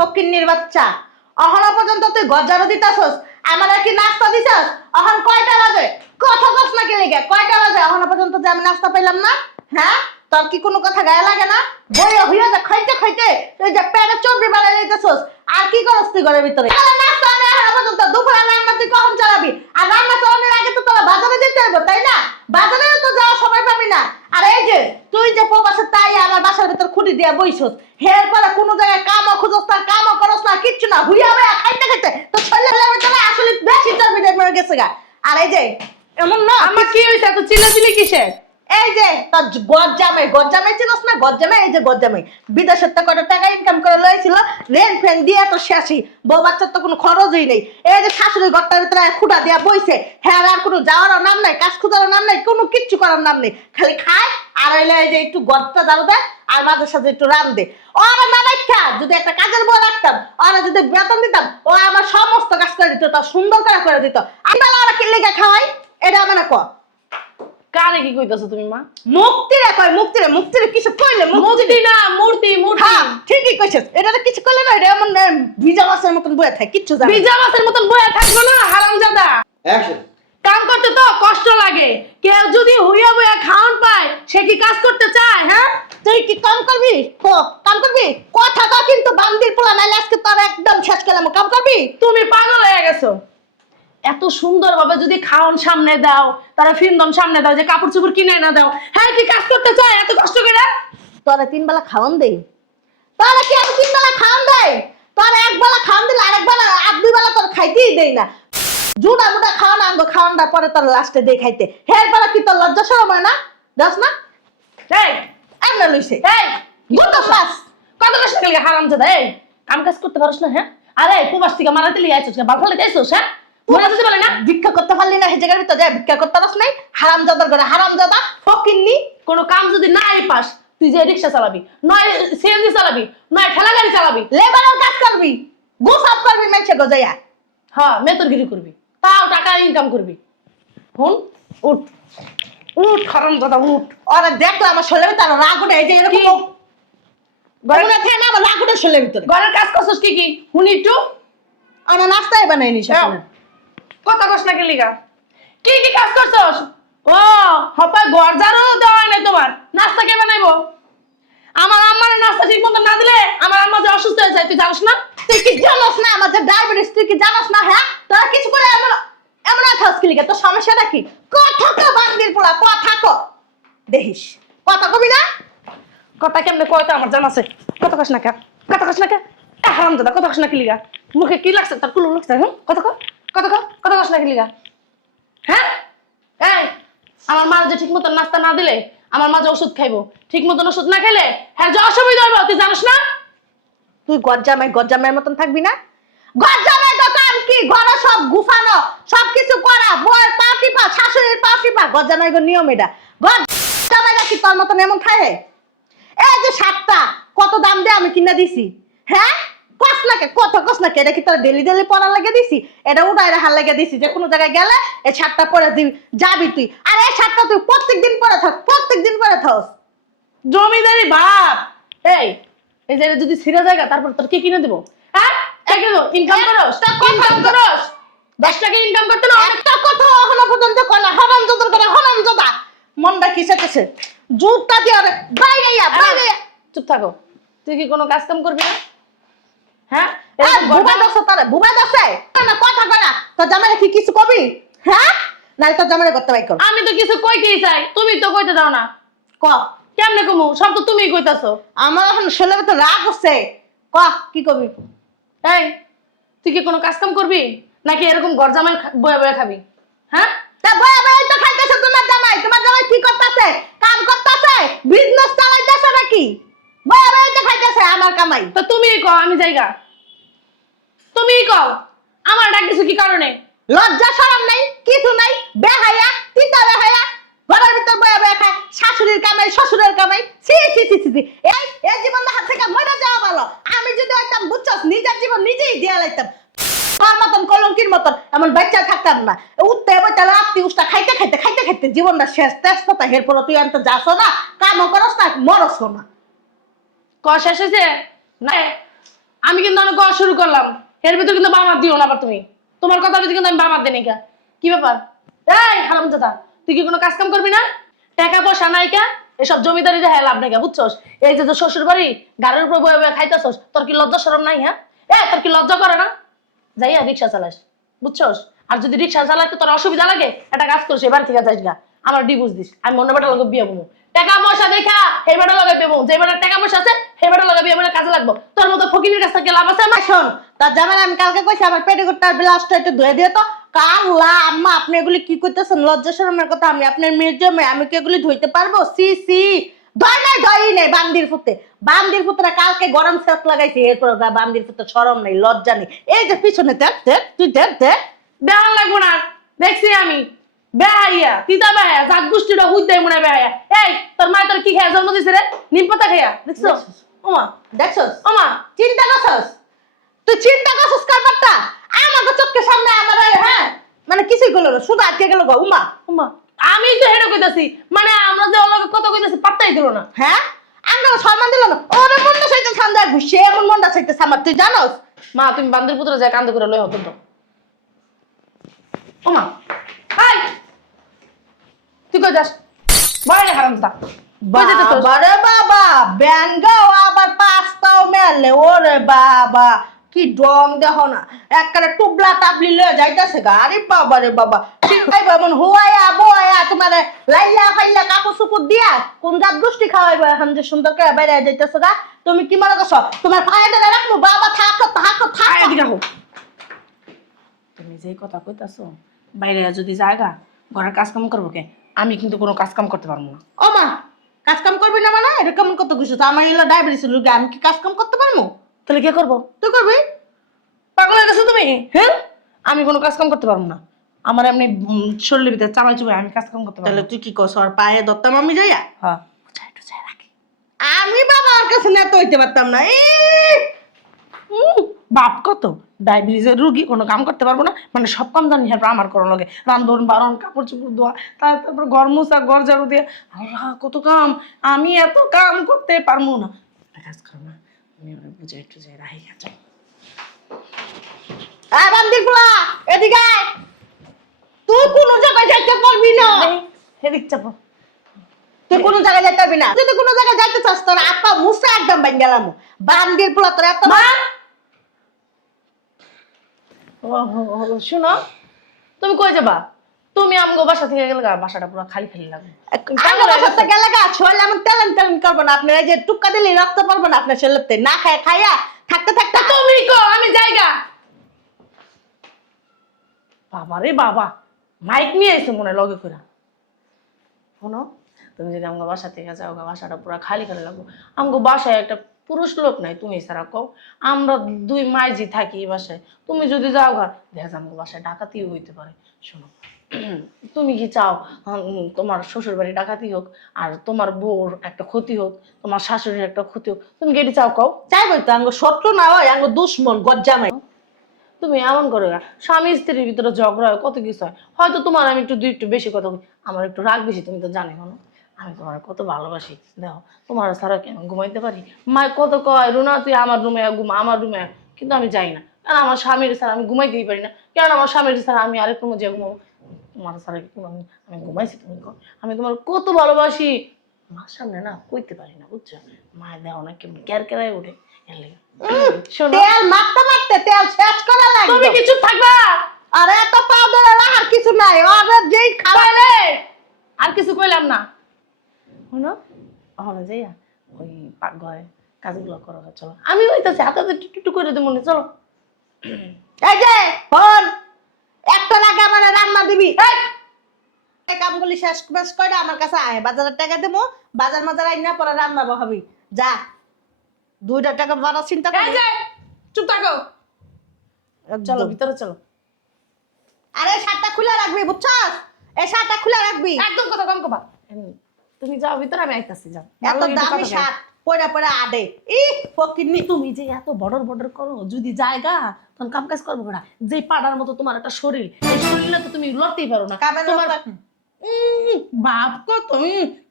ফকিন্নির বাচ্চা অহনো পর্যন্ত তুই গজ্জারও দিতাছস আমার কি নাস্তা দিছস অহন কয়টা বাজে কথা কস না কি লিগে কয়টা বাজে অহনো পর্যন্ত যে আমি নাস্তা পাইলাম না হ্যাঁ তোর কি কোনো কথা গায়ে লাগে না বইয়া হইয়া যা খাইতে খাইতে তুই যে পেটে চর্বি বাড়াই যাইতেছস আর কি করস তুই ঘরের ভিতরে নাস্তা না অহনো পর্যন্ত দুপুরে রান্না তুই কখন চালাবি আর রান্না চালানোর আগে তো তোরা বাজারে যেতে হবে তাই না বাজারে তো যাওয়ার সময় পাবি না আর এই যে তুই যে প্রবাসে তাই আমার বাসার ভিতর খুঁটি দিয়া বইছস হের পরে কোনো জায়গায় কামও খুঁজস না কামও করস না কিচ্ছু না হুইয়া হইয়া খাইতে খাইতে তো শরীরের ভিতরে আসলে বেশি চর্বি দিয়ে মরে গেছে গা আর এই যে এমন না আমার কি হইছে এত চিল্লাচিল্লি কিসের? এই যে তোর গজ্জামাই চিনস না গজ্জামাই এই যে গজ্জামাই বিদেশের তো কত টাকা ইনকাম করে লইছিল রেন্ট ফ্যান দিয়ে তো শেষই বউ বাচ্চার তো কোনো খরচই নেই এই যে শাশুড়ি ঘরটার ভিতরে খুঁটা দিয়া বইছে হ্যাঁ আর কোনো যাওয়ারও নাম নাই কাজ খুঁজারও নাম নাই কোনো কিচ্ছু করার নাম নেই খালি খায় আর হইলে এই যে একটু গদটা ঝাড়ু দেয় আর মাঝে সাথে একটু রান দে ও আমার না দেখা যদি একটা কাজের বউ রাখতাম ওরা যদি বেতন দিতাম ও আমার সমস্ত কাজ করে দিত তা সুন্দর করে দিত আমি বেলা ওরা কি লেগে খাওয়াই এটা আমার না কয় কারে কি কইতাছো তুমি মা? মুক্তিরে কিছু কইলে মূর্তি না মূর্তি মূর্তি। হ্যাঁ ঠিকই কইছস এটা তো কিছু কইলে না এটা এমন ভিজা মাছের মতন বয়ে থাকে কিচ্ছু জানে বিজা মাছের মতন বয়া থাকবো না হারামজাদা। অ্যাকশন। কাম করতে তো কষ্ট লাগে, কেউ যদি হুইয়া বইয়া খাওন পায় সে কি কাজ করতে চায়? হ্যাঁ তুই কি কাম করবি কাম করবি কথা কও কিন্তু বান্দির পোলা নাইলে আজকে তোর একদম শেষ করলাম কাম করবি তুমি পাগল হয়ে গেছো। এত সুন্দর ভাবে যদি খাওন সামনে দাও তারা ফিন্দন সামনে দাও যে কাপড় চোপড় কিনে না দাও হ্যাঁ কি কাজ করতে চায় এত কষ্ট করে? তোরা 3 বেলা খাওয়ান দেই তোরা কি আমি 3 বেলা খাওয়ান দেই তোরা এক বেলা খাওয়ান দিলে আরেক বেলা আর 2 বেলা তোর খাইতেই দেই না জুড়া মুড়া খাওয়ান আঙ্গ খাওয়ানটা পরে তোর লাস্টে দেই খাইতে হের বেলা কি তোর লজ্জা শরম হয় না যাস না এই এমন লইছে এই গুড ক্লাস কত কষ্ট করে হারামজাদা এই কাম কাজ করতে পারছ না? হ্যাঁ আরে প্রবাস থেকে মারাতে লিয়ে আইছস না বালফালে যাইছস? হ্যাঁ মনে আছে বলে না ভিক্ষা করতে পারলি না সেই জায়গার ভিতর যায় ভিক্ষা করতে পারছ নাই হারামজাদার ঘরে হারামজাদা ফকিন্নি কোনো কাম যদি নাই পাস তুই যে রিকশা চালাবি নয় সিএনজি চালাবি নয় ঠেলা গাড়ি চালাবি লেবারের কাজ করবি গোসাপ করবি মেনছে গজায়া হ্যাঁ মেতরগিরি করবি তাও টাকা ইনকাম করবি। হুন উঠ উঠ হারামজাদা উঠ। ওরা দেখলাম আমার শরীরে তার রাগ উঠে এই যে এরকম ঘরে না থাকে না আমার রাগ উঠে শরীরের ভিতরে ঘরের কাজ করছস কি কি হুনি একটু আমার নাস্তাই বানাই নিছে কথা কস না লিগা কি কি কাজ করছস? ও হপায় ঘর ঝাড়ু দেওয়া নাই তোমার, নাস্তা কে বানাইবো? আমার আম্মার নাস্তা ঠিক মতো না দিলে আমার আম্মা যে অসুস্থ হয়ে যায় তুই জানিস না? তুই কি জানোস না আমার যে ডায়াবেটিস তুই কি জানোস না হ্যাঁ তোরা কিছু করে এমন এমন খাস কি লিখে তোর সমস্যাটা কি কথা কো বান্দির পোলা কথা কো দেখিস কথা কবি না কথা কেমনে কয় তো আমার জানা আছে। কথা কস না কে কথা কস না কে হারামজাদা কথা কস না কি লিগা মুখে কি লাগছে তার কুলু লাগছে? হ্যাঁ কথা কো কথা কস না কি লিগা? হ্যাঁ এই আমার মা যে ঠিক মতন নাস্তা না দিলে আমার মা যে ওষুধ খাইবো ঠিক মতন ওষুধ না খেলে হ্যাঁ যে অসুবিধা হবে তুই জানিস না? তুই গজ্জামাইয়ের মতন থাকবি না গজ্জামাই দোকান কি ঘরে সব গুছানো সবকিছু করা বউয়ের পা টিপা শাশুড়ির পা টিপা গজ্জামাই গো নিয়ম এটা গজ্জামাইরা কি তোর মতন এমন খায় এই যে শাকটা কত দাম দিয়ে আমি কিনে দিছি হ্যাঁ কস না কে এটা কি তোর ডেলি পরার লাগে দিছি এটা উঠায় রাখার লাগে দিছি যে কোনো জায়গায় গেলে এই শাকটা পরে দিবি যাবি তুই আর এই শাকটা তুই প্রত্যেকদিন পরে থাক জমিদারি বাপ এই এই যে যদি ছিঁড়ে জায়গা তারপর তোর কি কিনে দেবো? হ্যাঁ ইনকাম করস 10 টাকা ইনকাম করতে না একটা কথা এখনো পর্যন্ত কয় না হারামজাদা মনটা কি চাইতেছে জুতা দিয়ে আরে বাইরে চুপ থাকো। তুই কি কোনো কাজ কাম করবি না? হ্যাঁ বুবা দছে না কথা কয় না তোর জামাইরে কি কিছু কবি হ্যাঁ নাই তোর জামাইরে করতে বাই কর আমি তো কিছু কইতেই চাই তুমি তো কইতে দাও না। ক কেমনে কমু সব তো তুমিই কইতাছো। আমার এখন শরীরে তো রাগ হচ্ছে ক কি কবি এই তুই কি কোনো কাজ কাম করবি নাকি এরকম ঘর জামাই বয়ে বয়ে খাবি? হ্যাঁ তা বয়া তো খাইতেছে তোমার জামাই কি করতেছে কাম করতেছে বিজনেস চালাইতেছে নাকি বয়া তো খাইতেছে আমার কামাই তো তুমিই কও আমি জায়গা তুমিই কও আমার ডাক কিছু কি কারণে? লজ্জা শরম নাই কিছু নাই বেহায়া তিতা বেহায়া ঘরের ভিতর বয়া খায় শাশুড়ির কামাই শ্বশুরের কামাই ছি এই জীবন হাত থেকে মরে যাওয়া ভালো আমি যদি হইতাম বুঝছস নিজের জীবন নিজেই দিয়া লাইতাম তোর মতন কলঙ্কির মতন এমন বাচ্চা থাকতাম না উঠতে বইতে রাত্রি উষ্টা খাইতে জীবনটা শেষ তেজপাতা এরপর তুই আনতে যাসো না কামও করস না মরসও না ক শেষ হয়েছে না আমি কিন্তু অনেক কথা শুরু করলাম, এর ভিতর কিন্তু বামাত দিও না আবার তুমি। তোমার কথা ভিতরে কিন্তু আমি বামাত দিই না। কি ব্যাপার? এই হারামজাদা, তুই কি কোনো কাজ কাম করবি না? টাকা পয়সা নাই কা? এসব জমিদারি দেখে লাভ নাই কা, বুঝছস? এই যে শ্বশুর বাড়ি গাড়ির উপর বয়ে বয়ে খাইতেছস, তোর কি লজ্জা শরম নাই? হ্যাঁ, তোর কি লজ্জা করে না? যাইয়া রিক্সা চালাস, বুঝছস? আর যদি রিক্সা চালাতে তোর অসুবিধা লাগে, একটা কাজ করিস, এবার থেকে যাইস গা, আমার ডিভোর্স দিস, আমি অন্য বেটার লগে বিয়ে করবো। টাকা পয়সা দেখা এই বেটার লগে বিয়ে করবো, যে বেটার টাকা পয়সা আছে সেই বেটার লগে বিয়ে করে কাজে লাগবো। তোর মতো ফকিরের কাছ থেকে লাভ আছে? মা শোন, তার জামাই আমি কালকে কইছি আমার পেটিকোটটার ব্লাউজটা একটু ধুয়ে দিয়ে তো। কাল্লা আম্মা, আপনি এগুলি কি করতেছেন? লজ্জা শরমের কথা। আমি আপনার মেয়ের জন্য আমি কি এগুলি ধুইতে পারবো? সি সি, ধয় নাই বান্দির ফুতে। বান্দির ফুতরা কালকে গরম সেক লাগাইছে, এরপর বান্দির ফুতে শরম নেই, লজ্জা নেই। এই যে পিছনে দেখ দেখ, তুই দেখ দেখ। দেওয়ান লাগবো না, দেখছি আমি। বেহাইয়া তিতা বেহাইয়া, জাত গোষ্ঠীটা হুইতে মনে হয় বেহাইয়া। এই তোর মা তোর কি খেয়ে জন্ম দিছে রে? নিম পাতা খেয়া, দেখছো? ওমা, দেখছস? ওমা, চিন্তা করছস? তুই চিন্তা করছস কারবারটা? আমাকে চোখের সামনে আমার হ্যাঁ মানে কিছুই করলো না, শুধু আটকে গেল গো। উমা ওমা, আমি তো হেডে কইতাছি, মানে আমরা যে ওর লগে কথা কইতাছি পাত্তাই দিল না। হ্যাঁ, আমরা সম্মান দিল না। ওরে মনটা চাইতে ঠান্ডা ঘুষে, এমন মনটা চাইতে আমার, তুই জানোস? মা তুমি বান্দির পুত্র যায় কান্দে করে লই হতো তো। ওমা, হাই, তুই কই যাস? বাইরে হারামজাদা, কই যেতে তোর? বাবা রে বাবা, ব্যাঙ্গাও আবার পাঁচটাও মেলে। ওরে বাবা, কি ডং দেহ না, একবারে টুবলা টাবলি লয়ে যাইতাছে গা। আরে বাবা রে বাবা, শিখাই বামন হুয়াইয়া বয়া তোমার লাইলা ফাইলা কাপড় চুপুর দিয়া কোন জাত গোষ্ঠী খাওয়াইবো এখন যে সুন্দর করে বাইরে যাইতাছে গা। তুমি কি মনে করছো তোমার পায়ে ধরে রাখবো? বাবা থাকো থাকো থাকো। এদিকে আহো। তুমি যেই কথা কইতাছো, বাইরে যদি জায়গা ঘরের কাজ কাম করবো কে? আমি কিন্তু কোনো কাজ কাম করতে পারবো না। ও মা, কাজ কাম করবি না মানে এটা কেমন কত কিছু? আমার এলো ডায়াবেটিস রোগী, আমি কি কাজ কাম করতে পারবো? তাহলে কে করবো? তুই করবি? পাগল হয়ে গেছো তুমি? হ্যাঁ, আমি কোনো কাজ কাম করতে পারবো না। আমার এমনি শরীরের ভিতরে চামাই চুবাই, আমি কাজ কাম করতে পারবো তাহলে না। তুই কি করছ? আর পায়ে ধরতাম আমি যাইয়া? হ্যাঁ, আমি বাবা আর কাছে না তো হইতে পারতাম না। বাপ কত ডায়াবেটিসের রুগী, কোনো কাম করতে পারবো না মানে সব কাম জানি। হ্যাঁ, আমার করো লাগে রান্ধন বারণ, কাপড় চোপড় ধোয়া, তারপর ঘর মোছা, ঘর ঝাড়ু দিয়ে, আল্লাহ কত কাম। আমি এত কাম করতে পারবো না। একটা কাজ করো না, আমি ওরা বুঝাই টুজাই রাহি গেছে। বান্দির পোলা এদিকে আয়। তুই কোনো জায়গায় যাইতে পারবি না। হেদিক চাপো। তুই কোনো জায়গায় যাইতে পারবি না। যদি কোনো জায়গায় যাইতে চাস তোর আপা মুসা একদম বাইন গেলাম। বান্দির পোলা তোর এত মা, শুনো, তুমি কই যাবা? তুমি আমগো বাসা থেকে গেলে বাসাটা পুরো খালি খালি লাগবে। আমার বাসাতে গেলে গা শরীর এমন তেলেন তেলেন করবো না। আপনার এই যে টুক্কা দিলে রক্ত পারবো না আপনার শরীরতে। না খায় খাইয়া থাকতে থাকতে তুমি কো আমি জায়গা। বাবা রে বাবা, মাইক নিয়ে এসে মনে লগে করে। শোনো, তুমি যদি আমগো বাসা থেকে যাও, বাসাটা পুরো খালি খালি লাগবো। আমগো বাসায় একটা পুরুষ লোক নাই, তুমি ছাড়া কও। আমরা দুই মাইজি থাকি এই বাসায়। তুমি যদি যাও গা, দেখা যায় আমগো বাসায় ডাকাতিও হইতে পারে। শোনো, তুমি কি চাও তোমার শ্বশুর বাড়ি ডাকাতি হোক, আর তোমার বউর একটা ক্ষতি হোক, তোমার শাশুড়ির একটা ক্ষতি হোক? তুমি কি এটি চাও কও? চাইবো তো আঙ্গ শত্রু না হয়, আঙ্গ দুশ্মন গজ্জামাই। তুমি এমন করো না, স্বামী স্ত্রীর ভিতরে ঝগড়া হয়, কত কিছু হয়। হয়তো তোমার আমি একটু বেশি কথা বলি, আমার একটু রাগ বেশি, তুমি তো জানি না। আমি তোমার কত ভালোবাসি, দেখো তোমার ছাড়া কেন ঘুমাইতে পারি? মা কত কয়, রুনা তুই আমার রুমে ঘুমা, আমার রুমে, কিন্তু আমি যাই না। কারণ আমার স্বামীর ছাড়া আমি ঘুমাইতেই পারি না। কারণ আমার স্বামীর ছাড়া আমি আরেক রুমে যেয়ে ঘুমাবো? তোমার ছাড়া কি আমি ঘুমাইছি? তুমি কও আমি তোমার কত ভালোবাসি। মার সামনে না কইতে পারি না, বুঝছো? মায়ের দেহ না কেমন ক্যার কেরাই ওঠে। এর লেগে শোনো, তেল মারতে মারতে তেল শেষ করা লাগবে। তুমি কিছু থাকবা। আরে এত পাউডার আর কিছু নাই। আরে যেই খাওয়াইলে আর কিছু কইলাম না। শোনো, ওখানে যাইয়া ওই পাকঘরে কাজগুলো করো। চলো, আমি ওইতাছি হাতে হাতে টুকটু করে দেবো মনে। চলো। এই যে ফোন একটা লাগে আমার রান্না দিবি। এই কামগুলি শেষ বেশ করে আমার কাছে আয়, বাজারের টাকা দেবো। বাজার মাজার আইনা পরে রান্না বহাবি। যা, 2টা টাকা বাড়া চিন্তা এই কর। যে, চুপ থাকো। চলো ভিতরে চলো। আরে শার্টটা খুলে রাখবি, বুঝছস? এই শার্টটা খুলে রাখবি। একদম কথা কম কবা। তুমি যাও ভিতরে, আমি আইতাছি। যাও। এত দামি শার্ট পরে পরে আডে। ই ফকিন্নি। তুমি যে এত বর্ডার বর্ডার করো, যদি জায়গা তখন কাম কাজ করবো না। যে পাড়ার মতো তোমার একটা শরীর, এই শরীরে তো তুমি লড়তেই পারো না। কামের লোক তোমার রাখ- বাপ কত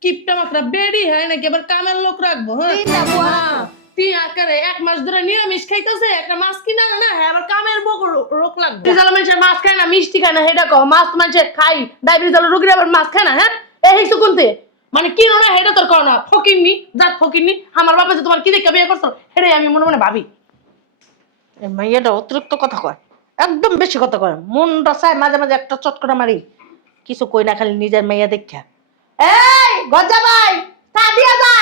কিপটা মাত্রা বেড়ি হয় নাকি আবার কামের লোক রাখবো? হ্যাঁ, 3টা বুয়া হ্যাঁ, আকারে 1 মাস ধরে নিরামিষ খাইতেছে, একটা মাছ কিনা না হ্যাঁ আবার কামের বক রোগ লাগবে। জালা মানুষের মাছ খায় না, মিষ্টি খায় না, হেডা কও মাছ মানুষের খাই, ডায়াবেটিস জালা রোগীরা আবার মাছ খায় না, হ্যাঁ এই হিসু কোনতে মানে কিনো না হেডা তোর কও না, ফকিরনি জাত ফকিরনি। আমার বাবা যে তোমার কি দেখে বিয়ে করছো হেডাই আমি মনে মনে ভাবি। এই মাইয়াটা অতিরিক্ত কথা কয়, একদম বেশি কথা কয়, মনটা চায় মাঝে মাঝে একটা চটকটা মারি, কিছু কই না খালি নিজের মাইয়া দেখা। এই গজ্জা ভাই চা দিয়া যা।